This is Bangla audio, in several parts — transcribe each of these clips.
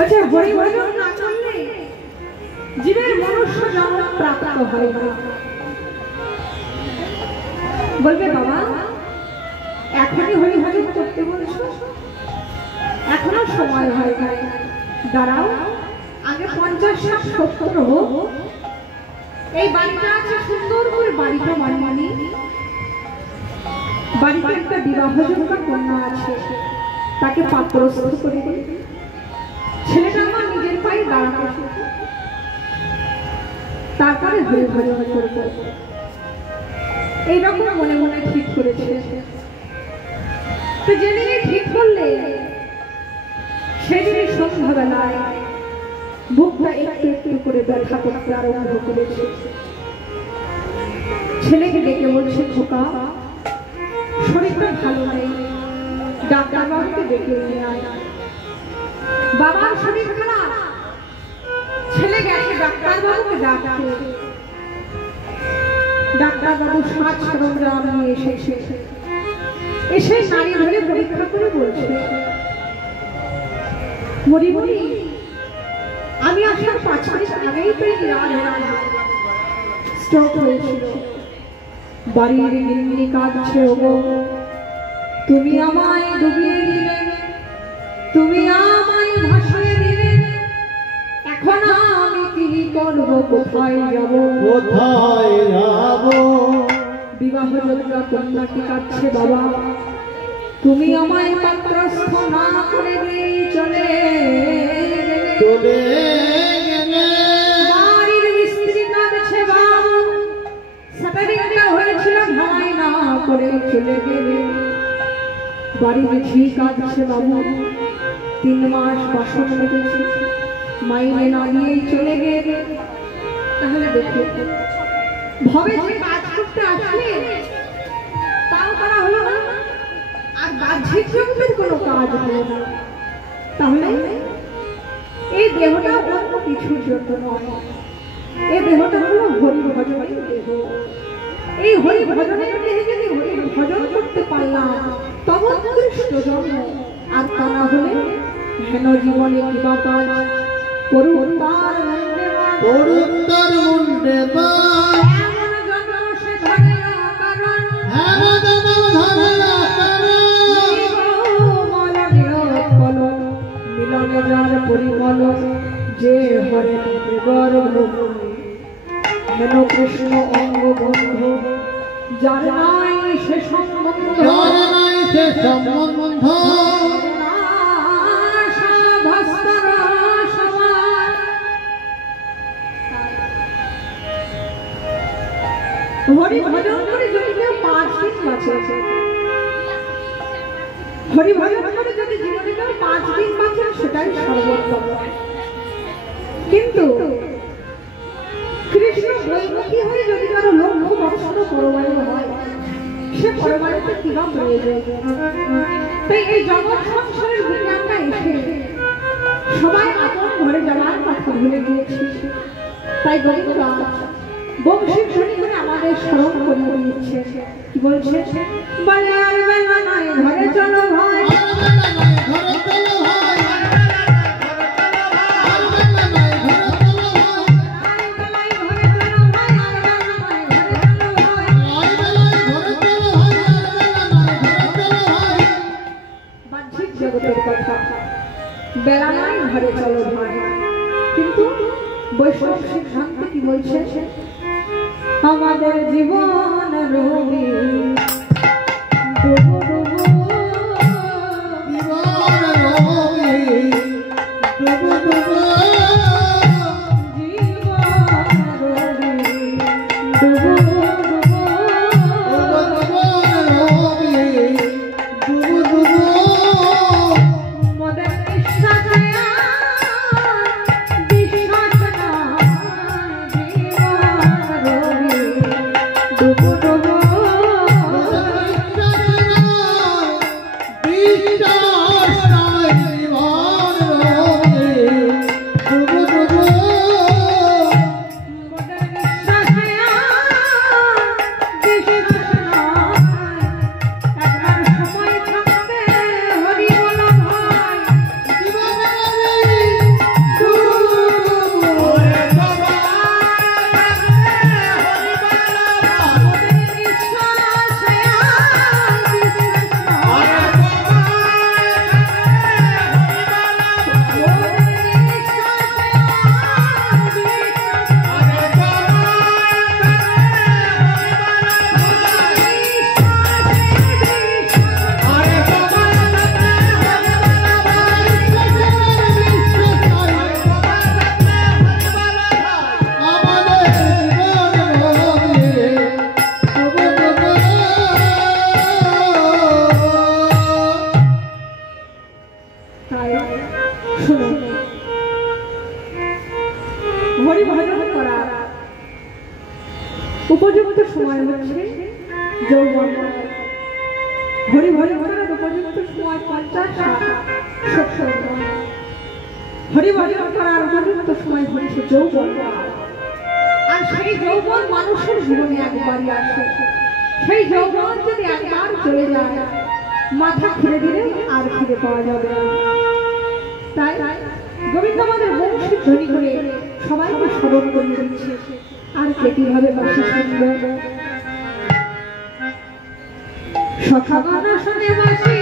আচ্ছা, হরি ভজন না করলে জীবের মনুষ্য জন্ম প্রাপ্ত হয় না। বলবে বাবা এখনই হরি ভজন করতে বলছো, এখনো সময় হয় নাই, দাঁড়াও আগে 50-60 হোক। এই বাড়িটা আছে সুন্দর করে, বাড়িটা মানি বাড়িতে একটা বিবাহযোগ্য কন্যা আছে, তাকে পাত্রস্থ করে দিই, ছেলেটা আমার নিজের পায়ে দাঁড়াতে, তারপরে হরি ভজন করবো। এইরকম মনে মনে ঠিক করেছে। তো যেদিন ঠিক করলে সেদিনই সন্ধ্যাবেলায় বুকটা একটু একটু করে ব্যথা করতে আরম্ভ করেছে। ছেলেকে ডেকে বলছে, খোকা শরীরটা ভালো নেই, ডাক্তার বাবুকে ডেকে নিয়ে আয়। বাবার শরীর খারাপ, ছেলে গেছে ডাক্তার বাবুকে ডাকতে। ডাক্তার বাবু সাজ সরঞ্জাম নিয়ে এসে নারী ধরে পরীক্ষা করে বলছে, মরি মরি আমি আসার 5 মিনিট আগেই তো স্ট্রোক হয়েছিল। বাড়ির গিন্নি কাঁদছে, ওগো তুমি আমায় ডুবিয়ে দিলে, তুমি আমায় ভাসিয়ে দিলে, এখন আমি কি করব, কোথায় যাব, কোথায় যাব। বিবাহযোগ্য কন্যাটি কাঁদছে, বাবা তুমি আমায় পাত্রস্থ না করে দিয়ে চলে গেলে। বাড়ির মিস্ত্রি কাঁদছে, বাবু স্যাটারিংটা হয়েছিল ঢালাই না করে চলে গেলে। বাড়ির ঝি কাঁদছে, বাবু 3 মাস বাসন মেজেছে, মাইনে না দিয়েই চলে গেলে। তাহলে দেখো ভবে যে কাজ করতে আসলে তাও করা হলো না, আর বাহ্যিক জগতের কোনো কাজ হলো না। তাহলে এই দেহটা অন্য কিছুর জন্য নয়, এই দেহটা হলো হরি ভজনের দেহ। এই হরি ভজনের দেহে যদি হরি ভজন করতে পারলাম তবে উৎকৃষ্ট জন্ম, আর তা না হলে হেন জীবনে কিবা কাজ করুন তার মুন্ডে মিলনে যার পরিমল যে হরে গর্ভ, হেন কৃষ্ণ অঙ্গ বন্ধ যার নাই সে সম্বন্ধ, হরি ভজন করে যদি কেউ 5 দিন বাঁচে, হরি ভজন করে যদি জীবনে কেউ 5 দিন বাঁচে সেটাই সর্বোত্তম। কিন্তু কৃষ্ণ বৈমুখী হয়ে যদি কারো লক্ষ্য বৎসর পরমায়ু হয়, সে পরমায়ুতে কিভাবে প্রয়োজন। তাই এই জগৎ সংসারের বিজ্ঞানটা এসে সবাই আপন ঘরে যাওয়ার কথা ভুলে গিয়েছে। তাই গোবিন্দ বংশীর ধ্বনি করে আমাদের স্মরণ করিয়ে দিচ্ছে। কি বলছে, বলে আর বেলা নাই ঘরে চলো ভাই, বাহ্যিক জগতের কথা, বেলা নাই ঘরে চলো ভাই। কিন্তু বৈষ্ণব সিদ্ধান্ত কি বলছে, আমাদের জীবন রবি ডুবো ডুবো, জীবন রবি ডুবো ডুবো, জীবন রবি ডুবো ডুবো, ডুবো ডুবো, মদের বিশ্বাস বিশ্বাস না, জীবন রবি ডুবো ডুবো, তাই শুনুন, হরি ভজন করার উপযুক্ত সময় হচ্ছে যৌবন। হরি ভজন করার উপযুক্ত সময় 50-60। হরি ভজন করার উপযুক্ত সময় হচ্ছে যৌবন। আর সেই যৌবন মানুষের জীবনে একবারই আসে। সেই যৌবন যদি একবার চলে যায়, মাথা খুলে দিলে আর ফিরে পাওয়া যাবে না। তাই গোবিন্দ আমাদের বংশী ধ্বনি করে সবাইকে স্মরণ করিয়ে দিচ্ছে। আর কে কিভাবে বাসি সুন্দর সখাগণ শুনে বাসি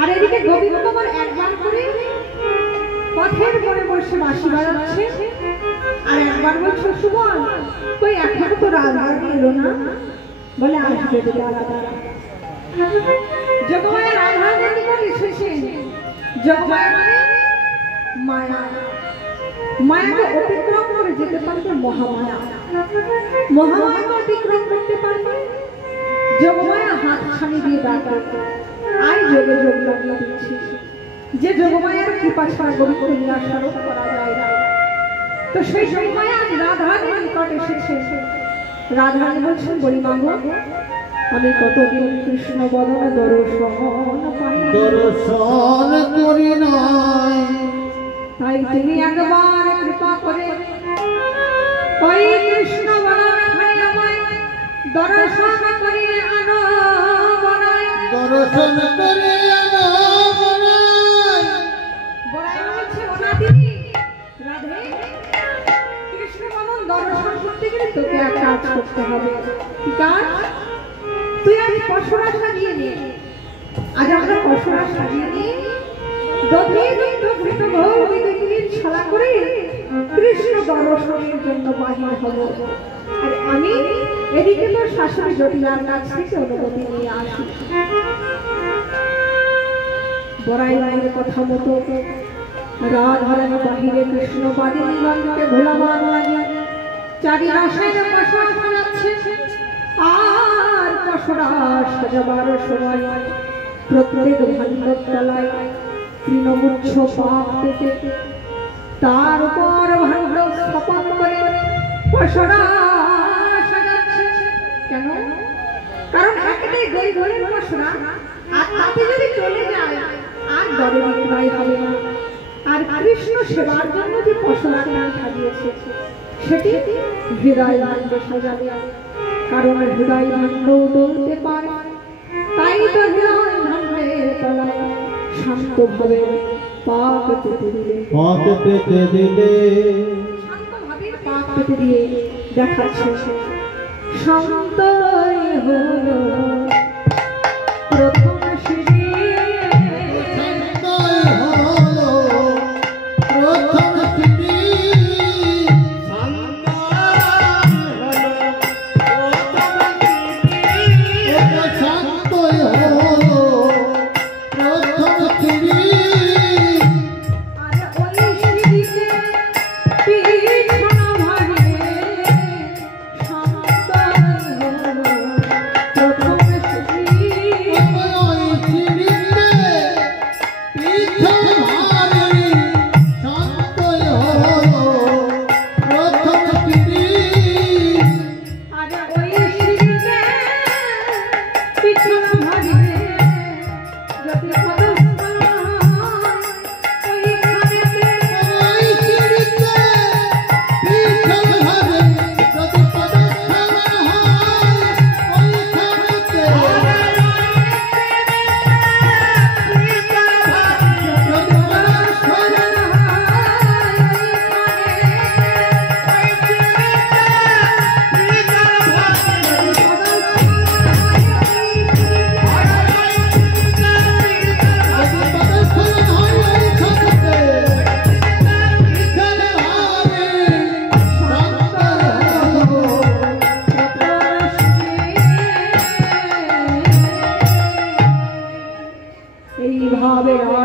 আর এদিকে গোবিন্দ কুমার একবার করে পথের পরে বসে বাঁশি বাজাচ্ছে, আর একবার বলছে সুমন কই এখনো তো রাধা এলো না, বলে আসবে রাধা। যোগমায়া রাধা দেবী বলে এসেছে। যোগমায়া মানে মায়া, মায়াকে অতিক্রম করে যেতে পারবে মহামায়া, মহামায়াকে অতিক্রম করতে পারবে যোগমায়া হাত ছানি দিয়ে ডাকে আই যোগে যোগ লাগিয়ে দিচ্ছি। যে যোগমায়ার কৃপা ছাড়া গোবিন্দ লীলা স্মরণ করা যায় না। তো সেই যোগমায়া আজ রাধার নিকট এসেছে। রাধা বলছেন বলি মাগো আমি কতদিন কৃষ্ণ বদন দর্শন করি নাই, তাই তুমি একবার কৃপা করে ওই কৃষ্ণ বদন দর্শন করে আনো বড়াই, দর্শন করে আনো বড়াই। বড়াই হচ্ছে অনাদিনী রাধে। কৃষ্ণ বদন দর্শন করতে গেলে তোকে এক কাজ করতে হবে। কি কাজ? তুই আজ পশুরা সাজিয়ে নে। আজ আমরা পশুরা সাজিয়ে নিই, ছাড়া করে কৃষ্ণ দর্শনের জন্য বাহির হব। আর আমি এদিকে তোর শাশুড়ি জটিলার কাছ থেকে অনুমতি নিয়ে আসি। বড়াই রায়ের কথা মতো রাধারানী বাহিরে কৃষ্ণ বাদিনীগণকে ভোলাবার লাগে চারি রাসায়নিক পশরা সাজাচ্ছে। আর পশরা সাজাবার সময় প্রত্যেক ভাণ্ডর তলায় তৃণমূর্ছ পাপ পেতে তার উপর ভাণ্ড স্থাপন করে পশরা সাজাচ্ছে। কেন? কারণ একটাই গই ঘরের পশরা, আর তাতে যদি চলে যায় আর দরে বিক্রয় হবে না। আর কৃষ্ণ সেবার জন্য যে পশরাটা সাজিয়েছে সেটি হৃদয় ভাণ্ডে সাজাবে। কারণ হৃদয় ভাণ্ড বলতে পারে, তাই তো হৃদয় ভাণ্ডের তলায় শান্তভাবে পাক পেতে দিলে শান্তভাবে পাক পেতে দিয়ে দেখাচ্ছে শান্ত হলো প্রথম সিঁড়ি, শান্ত হলো প্রথম সিঁড়ি, শান্ত হলো প্রথম সিঁড়ি, শান্ত হলো প্রথম সিঁড়ি। প্রথম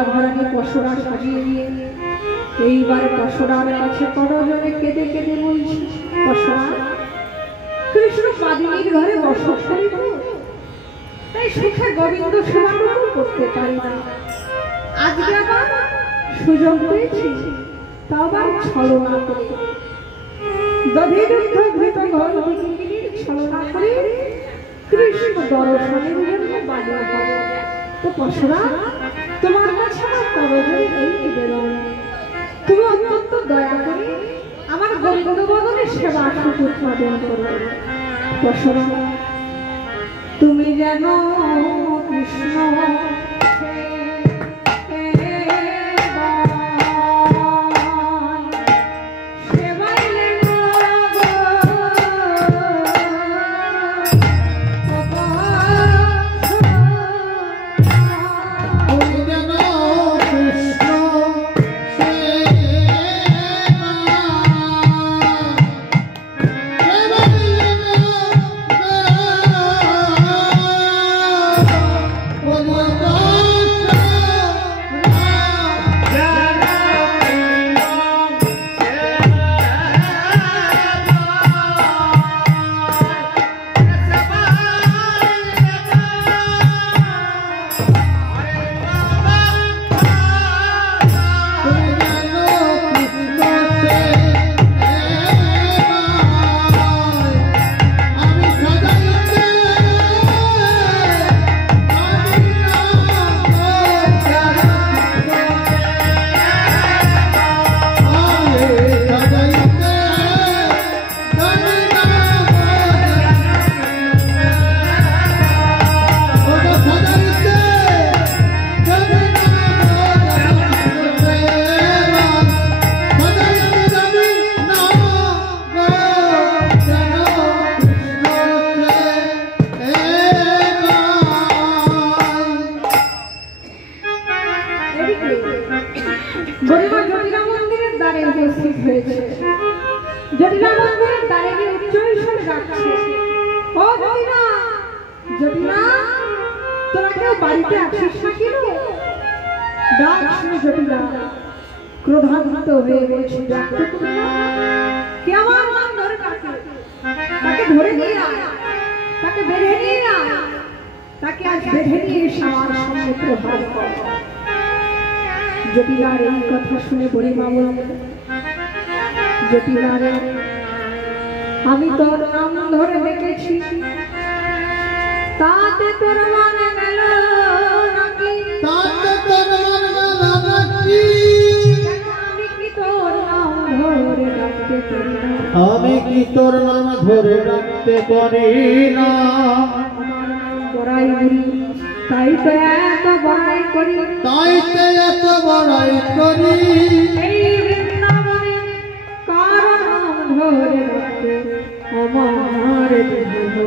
রাধারানী পশরা সাজিয়ে দিয়ে এইবার পশরার কাছে করজনে কেঁদে কেঁদে বলছি, পশরা কৃষ্ণ পাদিনীর ঘরে বসত করি তো, তাই সুখে গোবিন্দ সেবাটুকু করতে পারি না। আজকে আবার সুযোগ পেয়েছি, তা আবার ছলনা করে দধিযুদ্ধ ঘৃত ঘর বিকিনীর ছলনা করে কৃষ্ণ দর্শনের জন্য বাজার হবে। তো পশরা তোমার কাছে আমার করজনে এই নিবেদন, তুমি অত্যন্ত দয়া করে আমার গোবিন্দ বদনের সেবা সুখ উৎপাদন করো। পশরা তুমি যেন কৃষ্ণ ক্রোধান্বিত হয়ে বলছি, কেমন নাম ধরে তাকে ধরে নিয়ে আয়, তাকে বেঁধে নিয়ে আয়, তাকে আজ বেঁধে নিয়ে আমার সামনে প্রহার কর। জটিলার এই কথা শুনে বুড়িমা বললেন, জটিলার আমি তোর নাম ধরে ডেকেছি, তাতে তোর মনে গেল নাকি? তাতে তোর মনে গেল নাকি? আমি কি তোর নাম ধরে রাখতে পারি না? বড়াই করি, তাই তো এত বড়াই করি, তাই তো এত বড়াই করি। এই বৃন্দাবনে কার নাম ধরে রাখতে আমার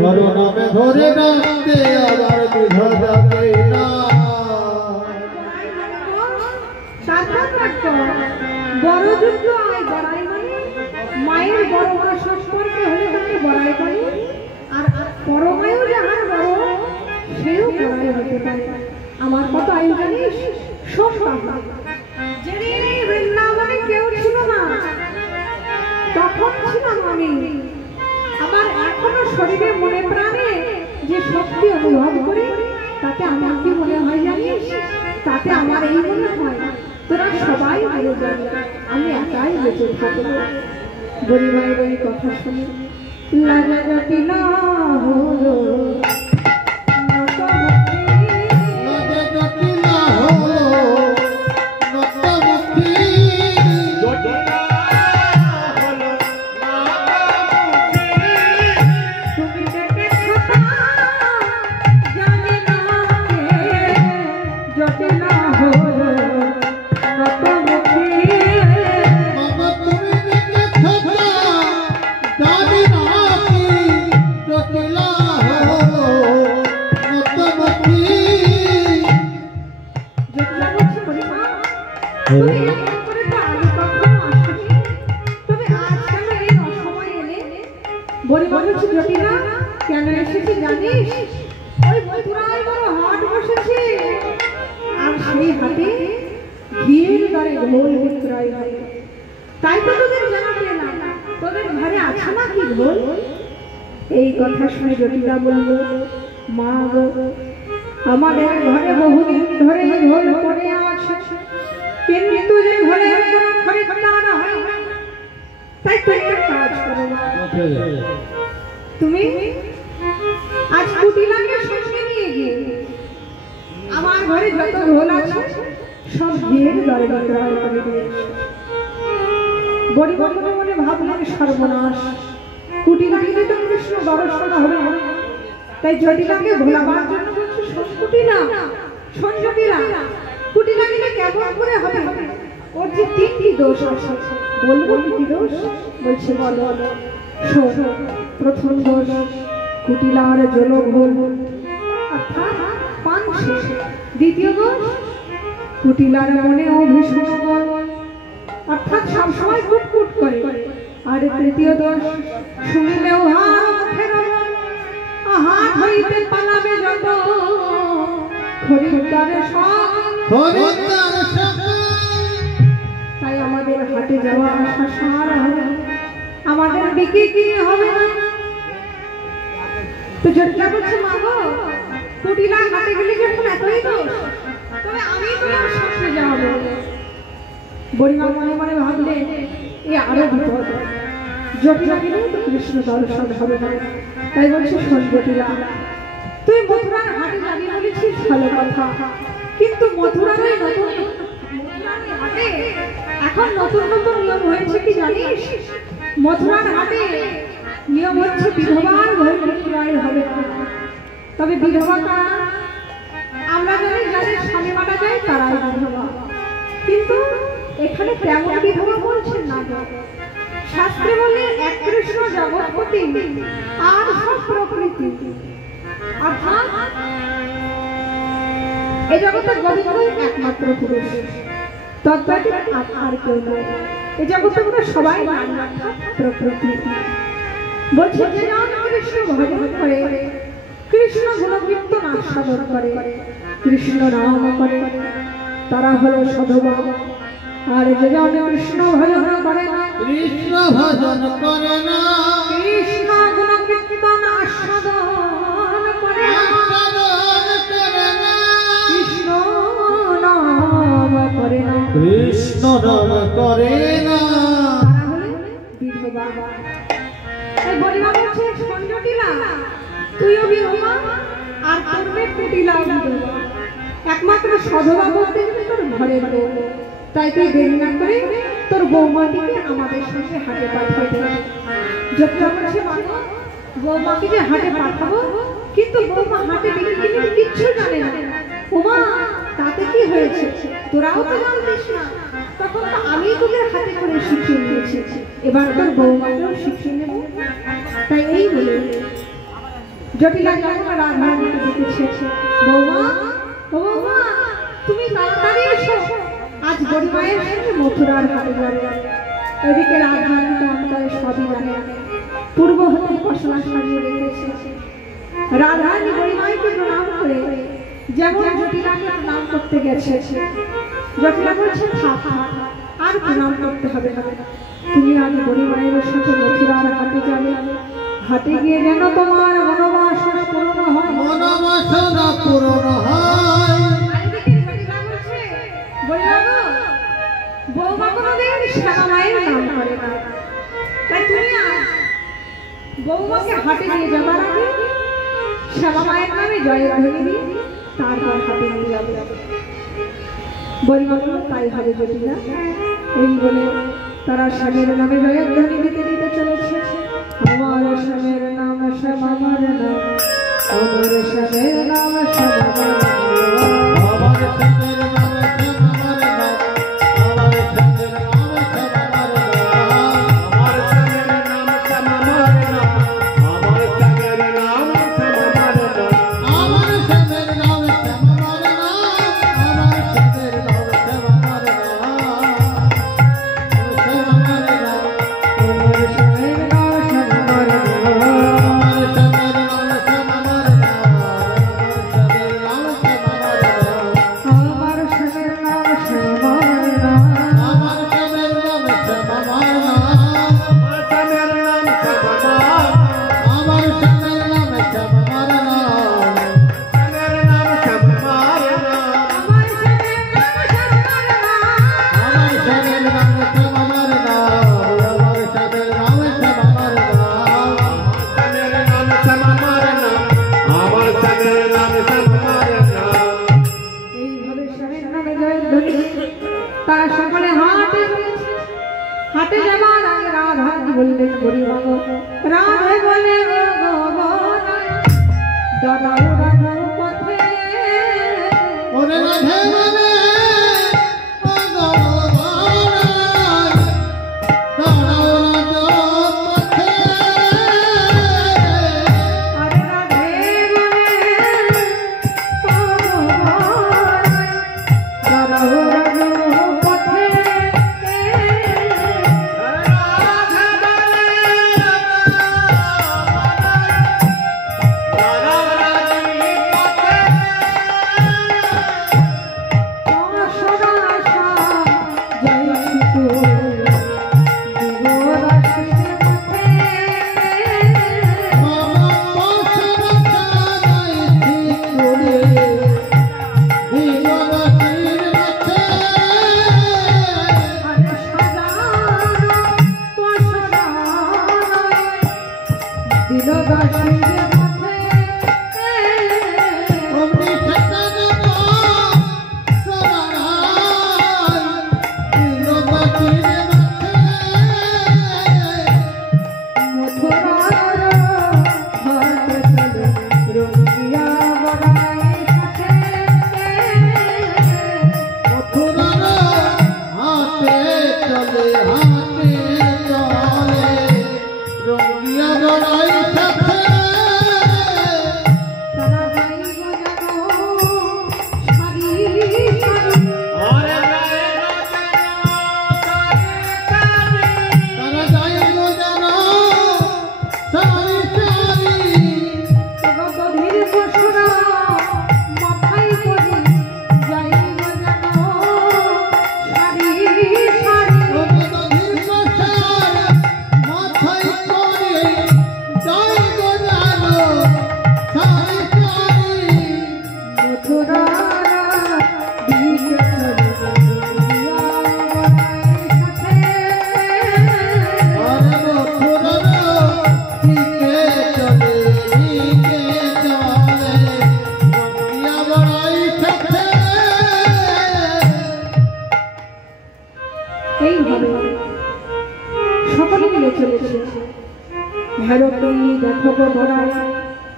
কার নামে ধরে রাখতে আবার বিধা থাকে না। বড় যুদ্ধ আয় বড়াই মানে মায়ের বড় বড় সম্পর্কে হলে তাকে বড়াই করে, আর পরমায়ু যাহার বড় সেও বড়াই হতে পারে। আমার কত আয়ু জানিস? যেদিন বৃন্দাবনে কেউ ছিল না তখন ছিলাম আমি। আমার এখনো শরীরে মনে প্রাণে যে শক্তি অনুভব করি, তাতে আমার কি মনে হয় জানিস? তাতে আমার এই মনে হয় তোরা সবাই ভালো জানি আমি একাই বেঁচে থাকবো। বুড়িমায়ের এই কথা শুনে লাগা জটিলা হলো, কেন এসেছি জানিস? ওই মথুরায় বড় হাট বসেছে, আর সেই হাটে ঘোল বিক্রয় হয়। তাই তো তোদের জানাতে এলাম, তোদের ঘরে আছে না কি ঘোল? এই কথা শুনে জটিলা বলল, মা গো, আমাদের ঘরে বহুদিন ধরে ঘোল পড়ে আছে, কিন্তু যে ঘোলের কোনো খরিদ্দার হয় না। তাই তুমি এক কাজ করো, তুমি আজ কুটিলাকে সঙ্গে নিয়ে গিয়ে আমার ঘরে যত ঘোল আছে সব দিয়ে দরে বিক্রয় করে দিয়েছে। গরিব মনে মনে ভাবলেন সর্বনাশ, কুটিলাকে তো কৃষ্ণ দর্শন হবে না। তাই জটিলাকে ভোলাবার জন্য বলছে, শোন কুটিলা, শোন জটিলা, কুটিলাকে কেমন করে হবে? ওর যে তিনটি দোষ আছে, বলবো কি দোষ? বলছে বলো। শোন, প্রথম দোষ কুটিলার জলঘোল অর্থাৎ পান শেষ। দ্বিতীয় দোষ কুটিলার মনে অভিসুখ অর্থাৎ সবসময় কুটকুট করে। আর তৃতীয় দোষ শুনিলেও হাট হইতে পালাবে যত খরিদ্দারের সব। তাই আমাদের হাটে যাওয়া আসা সার হবে, আমাদের বিক্রি কিনে হবে না। তো জটিলা বলছে, মা গো, কুটিলা হাটে গেলে যখন এতই দোষ, তবে আমি তোমার সাথে যাবো। বড়িমা মনে মনে ভাবলে এ আরো বিপদ, জটিলা গেলে তো কৃষ্ণ দর্শন হবে না। তাই বলছে, শোন জটিলা, তুই মথুরার হাটে যাবি বলেছিস ভালো কথা, কিন্তু মথুরার নতুন হাটে এখন নতুন নতুন নিয়ম হয়েছে কি জানিস? মথুরার হাটে নিয়ম হচ্ছে বিধবার ঘোল বিক্রয় হবে। তবে বিধবাটা আমরা জানি যাদের স্বামী মারা যায় তারাই বিধবা, কিন্তু এখানে তেমন বিধবা বলছেন না। শাস্ত্রে বলে এক কৃষ্ণ জগৎপতি আর সব প্রকৃতি, অর্থাৎ এই জগতে গোবিন্দই একমাত্র পুরুষ, তদ্ব্যতীত আর কেউ নয়। এই জগতে আমরা সবাই প্রকৃতি। বলছে যে কৃষ্ণ ভজন করে, কৃষ্ণ গুণকীর্তন আস্বাদন করে, কৃষ্ণ নাম করে, তারা হলো সাধুবা। আর যে কৃষ্ণ ভজন করে না, কৃষ্ণ ভজন করে না, কৃষ্ণ গুণকীর্তন আস্বাদন করে না, কৃষ্ণ নাম করে না, কৃষ্ণ নাম করে না, তারা হলো বিধবা। এই বলিবা বলছে, শোন জটিলা, তুইও বিধবা আর তোর মেয়ে কুটিলাও বিধবা, একমাত্র সধবা বলতে তোর ঘরে বউ। তাই তুই দেরি না করে তোর বৌমাটিকে আমাদের সঙ্গে হাটে পাঠিয়ে দে। জটিলা বলছে, বৌমাকে যে হাটে পাঠাবো, কিন্তু বৌমা হাটে বিক্রি কিচ্ছু জানে না। ওমা, তাতে কি হয়েছে? তোরাও তো জানতিস না, তখন তো আমি তোদের হাতে করে শিখিয়ে নিয়েছি, এবার তোর বৌমাকেও শিখিয়ে নেব। তাই এই বলে জটিলা যখন রাধারানীকে দেখেছে, বৌমা, বৌমা, তুমি তাড়াতাড়ি এসো, আজ গরিমায়ের সঙ্গে মথুরার হাটে যাবে। এদিকে রাধারানী তো অন্তরে সবই জানে, পূর্ব হতে ফসলা সাজিয়ে রেখেছে। রাধারানী গরিমাইকে প্রণাম করে যেমন জটিলাকে প্রণাম করতে গেছে, জটিলা বলছে, থাক, আর প্রণাম করতে হবে না, তুমি আজ গরিমায়ের সাথে মথুরার হাটে যাবে। হাটে গিয়ে যেন তোমার মনোবাসনা পূর্ণ হয়, মনোবাসনা পূরণ হয়। বৌমা কোনোদিন শ্যামা মায়ের নাম করে না, তাই তুমি বৌমাকে হাটে নিয়ে যাবার আগে শ্যামা মায়ের নামে জয়ধ্বনি দিয়ে তারপর হাটে নিয়ে যাবে। বলিমা বলল, তাই হবে জটিলা। এই বলে তারা শ্যামের নামে জয়ধ্বনি দিতে দিতে চলেছে। আমার শ্যামের নাম শ্যামার নাম, আমার শ্যামের নাম শ্যামার নাম, আমার শ্যামের নাম শ্যামার নাম, আমার শ্যামের নাম শ্যামার নাম, আমার শ্যামের নাম শ্যামার নাম, আমার শ্যামের নাম শ্যামার নাম, আমার শ্যামের নাম শ্যামার নাম, আমার শ্যামের নাম শ্যামার নাম, আমার শ্যামের নাম শ্যামার নাম, আমার শ্যামের নাম শ্যামার নাম, আমার শ্যামের নাম তারা সকলে হাটে হাটে যাবার আগে রাধা বললেন গরি বাবা রাধা বলে দাঁড়াও রাধার পথে ওরে রাধে বলে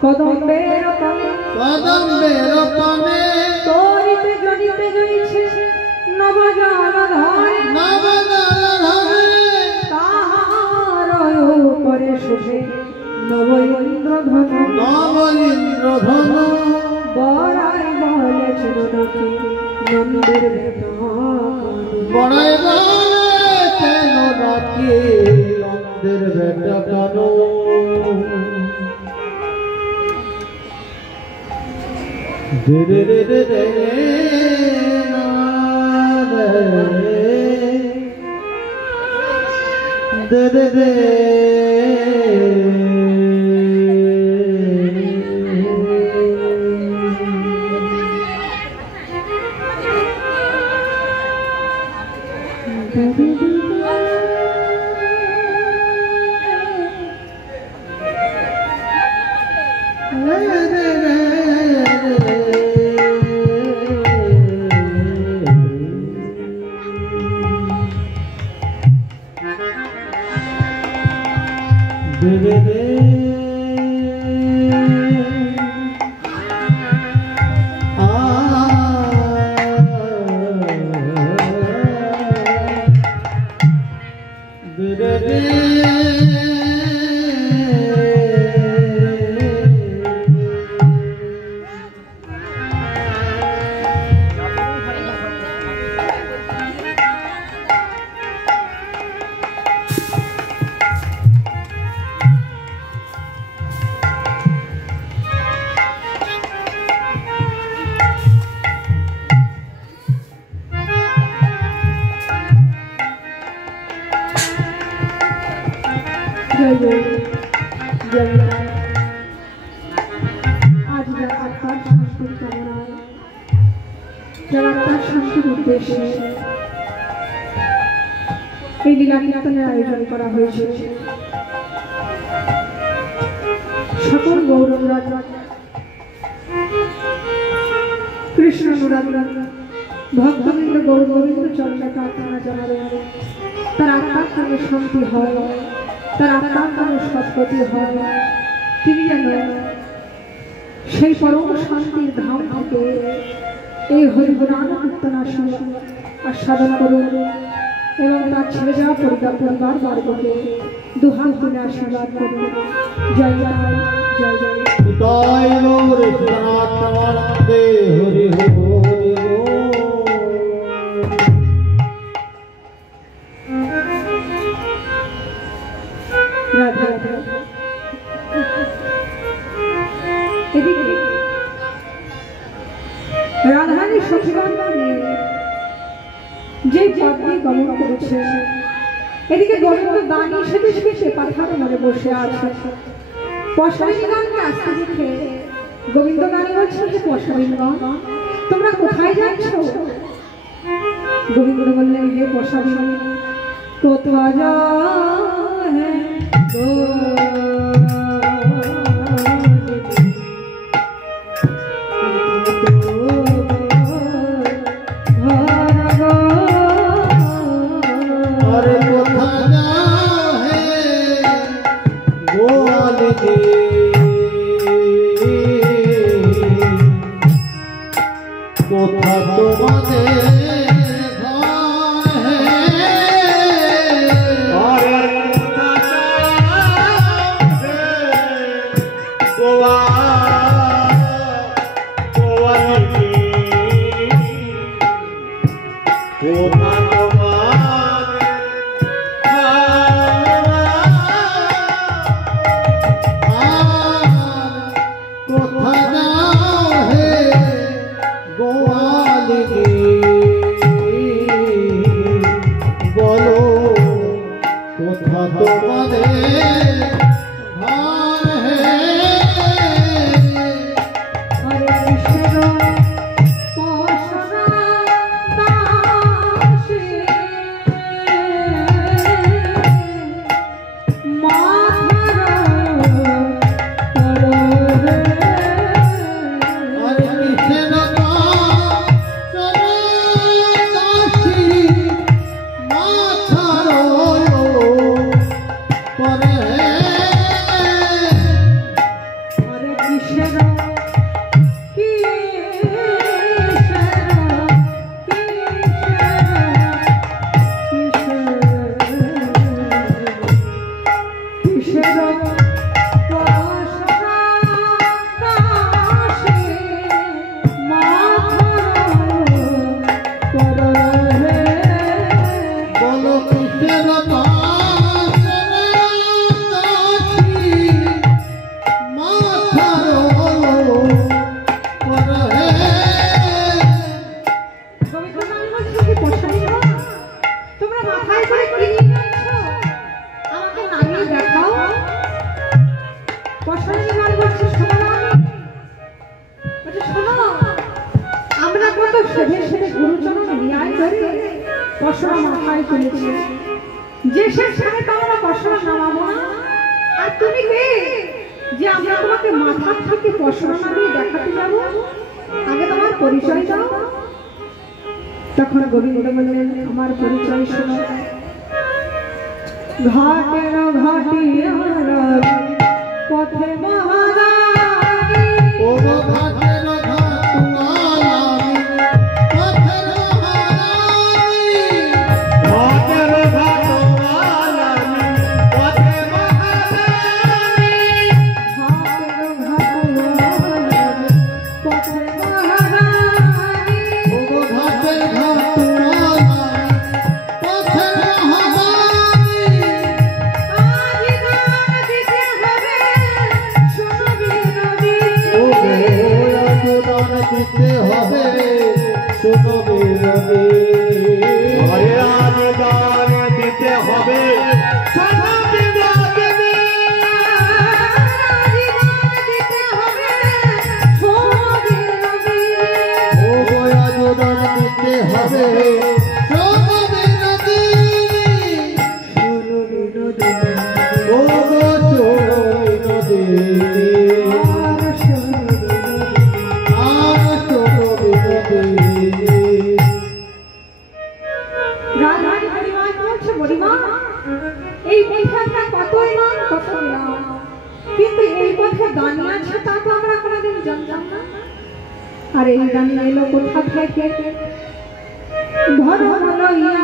কদম্বের পানে তরিতে জড়িতে জড়িছে নবজলধারে তাহার উপরে শোভে নব ইন্দ্রধন বড়াই বলেছিল নাকি নন্দের বেটা বড়াই বলেছিল নাকি নন্দের বেটা কানো de de de de de na de de de আয়োজন করা হয়েছে সকল গৌরবরা কৃষ্ণ অনুরাগরা ভক্তবৃন্দ গৌর গোবিন্দ চরণে প্রার্থনা জানাবেন তার আত্মার কোনো শান্তি হয়, তার আত্মার কোনো সৎগতি হয়, তিনি যেন সেই পরম শান্তির ধাম থেকে এই হরিগুণ কীর্তন আস্বাদন করুন এবং তার ছেড়ে যাওয়া পরিবার বর্গকে দুহাত তুলে আশীর্বাদ করুন। জয় জয় জয় জয় জয় গৌর সনাতনে হরি হরি রাধা রাধা। এদিকে রাধারানী সখীগণ যে পথে গমন করেছে, এদিকে গোবিন্দ দানি সেতু সে পাথার মনে বসে আছে। পশারিণীগণকে আসতে দেখে গোবিন্দ দানি বলছে যে পশারিণীগণ তোমরা কোথায় যাচ্ছ? গোবিন্দ বললেন হে পশারিণী কোথায় যায় তখন গোবিন্দ বললেন আমার পরিচয় শোনো। ঘাটের ঘাটিয়ার পথে মহারানী ও ঘাটের ঘাটুয়ালামি পথের মহারানী ঘাটের ঘাটুয়ালামি পথে মহারানী ঘাটের ঘাটুয়ালামি পথে মহারানী ও ঘাটের ঘাটুয়ালামি পথের মহারানী আজি গান দিতে হবে শোনো বিনোদী ও গরিমা এই পথে কত এলাম কত এলাম, কিন্তু এই পথে দানি আছে তা তো আমরা কোনোদিন জানতাম না। আর এই দানি এলো কোথা থেকে? ধর্ম লইয়া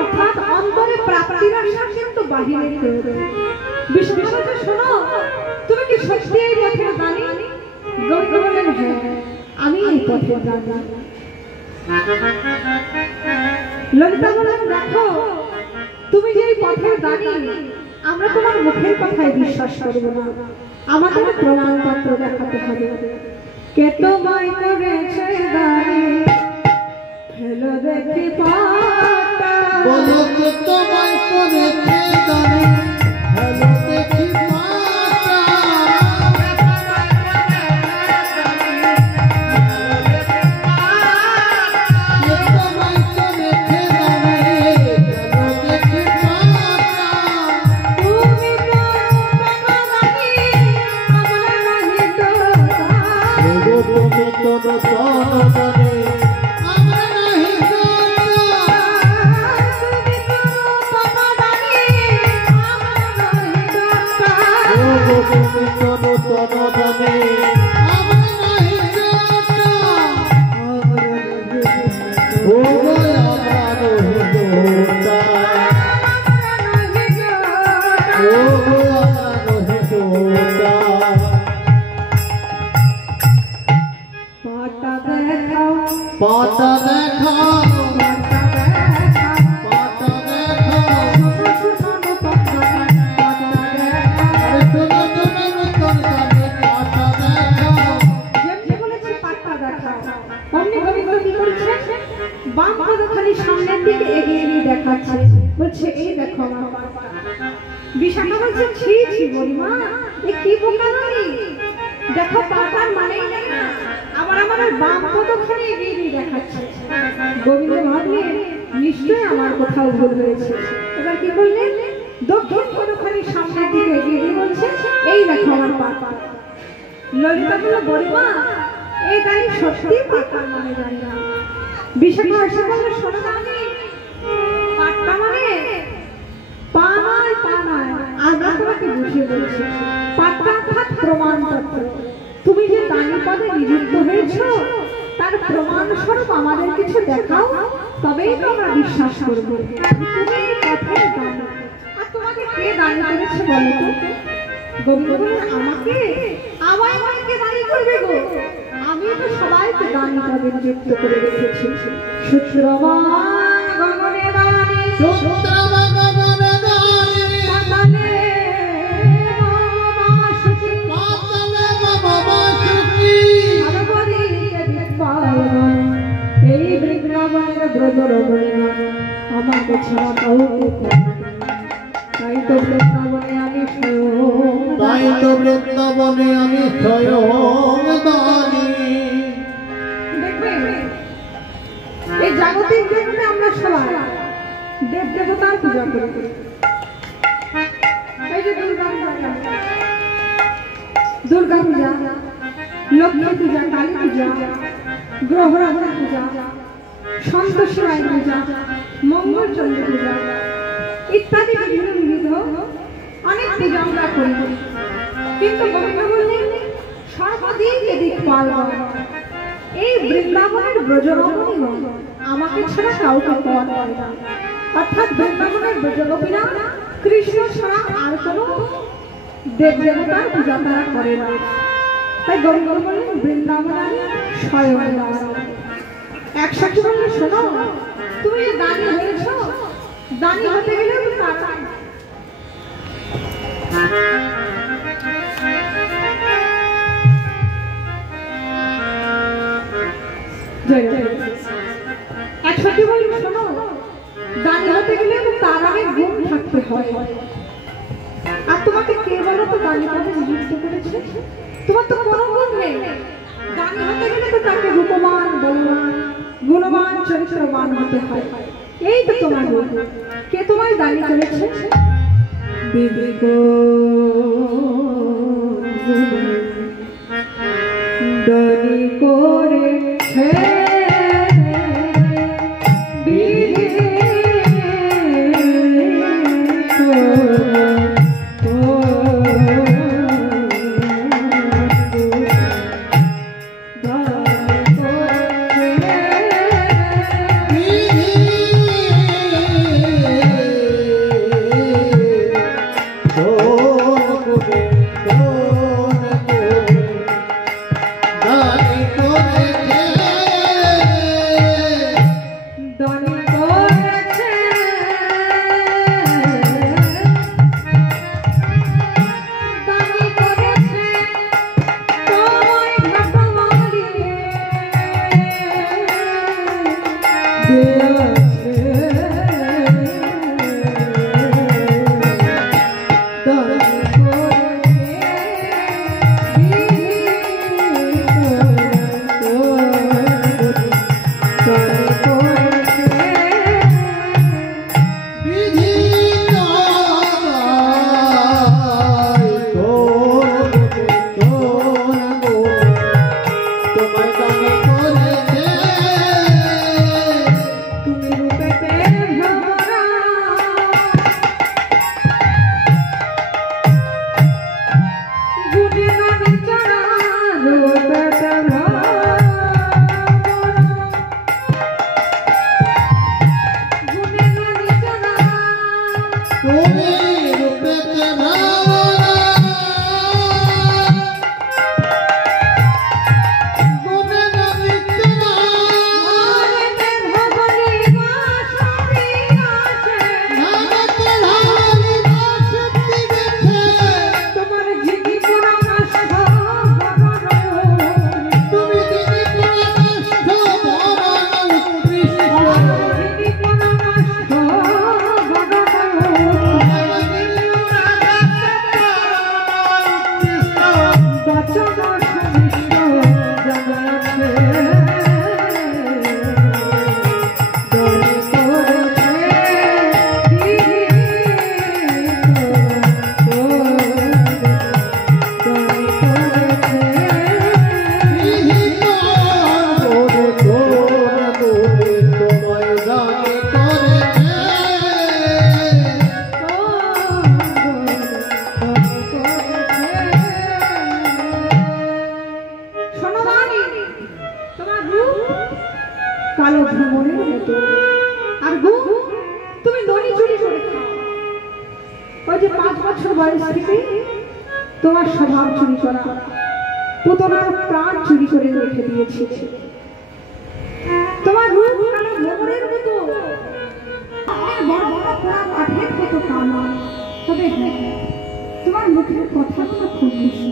অর্থাৎ অন্তরে প্রাপ্তির আশা কিন্তু বাহিরে বিশ্বাস আছে। শোনো, তুমি কি সত্যি এই পথের দানি? গৌর বলেন হ্যাঁ, আমি এই পথের দানি। ললিতা বলেন দেখো, তুমি যে এই পথের দানি, আমরা তোমার মুখের কথায় বিশ্বাস করবো না, আমাদের প্রমাণপত্র দেখাতে হবে। কে তোমায় করেছে দানি ফেলো দেখি পাতা, বলো কে তোমায় করেছে দানি ফেলো দেখি পাতা, কে তোমায় করেছে দানি ফেলো দেখি পাতা, তুমি তো দানি আমরা নাহি তো ওগো তুমি তো দানি আমরা নাহি পাতা দেখাও পাতা দেখাও, বাম পাখানি সামনের দিকে এগিয়ে নিয়ে দেখাচ্ছে, বলছে এই দেখো আমার পাটা। বিশাখা বলছে ছি ছি গরিমা, এ কি বোকা নয়, দেখো পাটার মানেই নেই না, আবার আমার বাম পাখানি এগিয়ে নিয়ে দেখাচ্ছে। গোবিন্দ ভাবলেন নিশ্চয়ই আমার কোথাও ভুল হয়েছে। এবার কি বললেন? দক্ষিণ পাখানি সামনের দিকে এগিয়ে দিয়ে বলছে এই দেখো আমার পাটা। ললিতা বলল গরিমা, এই দাঁড়ি সত্যি পাটার মানে জানি না। বিশাখা এসে বলল শোনো আমি পাট্টা মানে পা নয়, আমরা তোমাকে বুঝিয়ে বলছি, পাট্টা অর্থাৎ প্রমাণপত্র। তুমি যে দানি পদে নিযুক্ত হয়েছ তার প্রমাণ স্বরূপ আমাদের কিছু দেখাও, তবেই তো আমরা বিশ্বাস করব তুমি এই পথের দানি। আর তোমাকে কে দানি করেছে বলো তো? গোবিন্দ বললেন আমাকে? আমাকে দানি করবে গো? আমি তো সবাইকে দানি পদে নিযুক্ত করে রেখেছি। সূত্রবান গগনে দানি, সূত্রবান গগনে দানি, পাতালে বাবা সুখী, পাতালে বাবা সুখী, সর্বদিকে দিকপালন, এই বৃন্দাবনের ব্রজরমণীগণ আমাকে ছাড়া কাউকে তাই তো বৃন্দাবনে আমি স্বয়ং, তাই তো বৃন্দাবনে আমি স্বয়ং দানি। এই জাগতিক জগতে আমরা সবাই দেব দেবতার পূজা করি। এই যে দুর্গা পূজা, লক্ষ্মী পূজা, কালী পূজা, গ্রহরাধা পূজা, সন্তোষী মায়ের পূজা, মঙ্গলচন্দ্র পূজা ইত্যাদি বিভিন্ন অনেক পূজা আমরা করি। কিন্তু গোবিন্দ বললেন সর্বদিকে দিকপালন, এই বৃন্দাবনের ব্রজরমণীগণ আমাকে ছাড়া কাউকে পাওয়া যায় না। অর্থাৎ বৃন্দাবনের ব্রজগোপীরা কৃষ্ণ ছাড়া আর কোনো দেব দেবতার পূজা তারা করে না। তাই গোবিন্দ বললেন বৃন্দাবন আমি স্বয়ং দানি। একসাথে বললে শোনো, তুমি যে দানি হয়েছ, দানি হতে গেলে তো টাকা সত্যি বলি শোনো, দানি হতে গেলে তো তার আগে গুণ থাকতে হয়। আর তোমাকে কে বলো তো দানি পদে নিযুক্ত করেছে? তোমার তো কোনো গুণ নেই। দানি হতে গেলে তো তাকে রূপবান, বলবান, গুণবান, চরিত্রবান হতে হয়। এই তো তোমার গুণ। কে তোমায় দানি করেছে? বিবেক দানি করেছে কালো ভ্রমণের মতো। আর গু তুমি দড়ি চুরি করে খাও। ওই যে 5 বছর বয়স থেকে তোমার স্বভাব চুরি করা, পুতনার প্রাণ চুরি করে রেখে দিয়েছে। তোমার রূপ কালো ভ্রমণের মতো, বড় বড় পোড়া কাঠের মতো কানা। তবে হ্যাঁ, তোমার মুখের কথাগুলো খুব মিষ্টি।